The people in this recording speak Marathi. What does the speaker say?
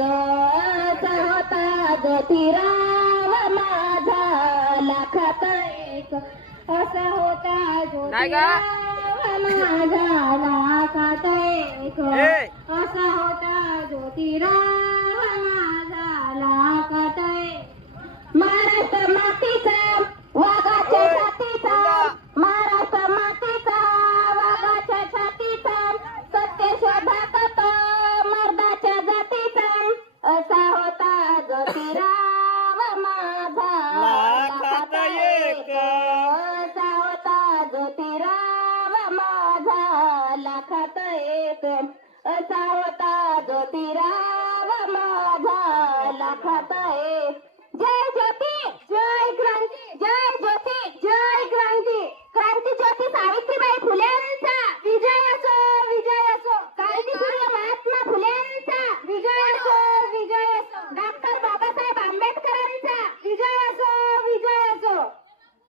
एक असा होता ज्योतिराव माझा लाखात एक असा होता ज्योतिराव माझा लाखात एक असा होता ज्योतिराव माझा लाखात एक महाराष्ट्र मातीचा वाघाच्या छातीचा महाराष्ट्र मातीचा वाघाच्या छातीचा सत्य शोधात मर्दाच्या जातीचा असा होता ज्योतिराव माझा लाखात एक असा होता ज्योतिराव माझा लाखात एक असा होता ज्योतिराव माझा लाखात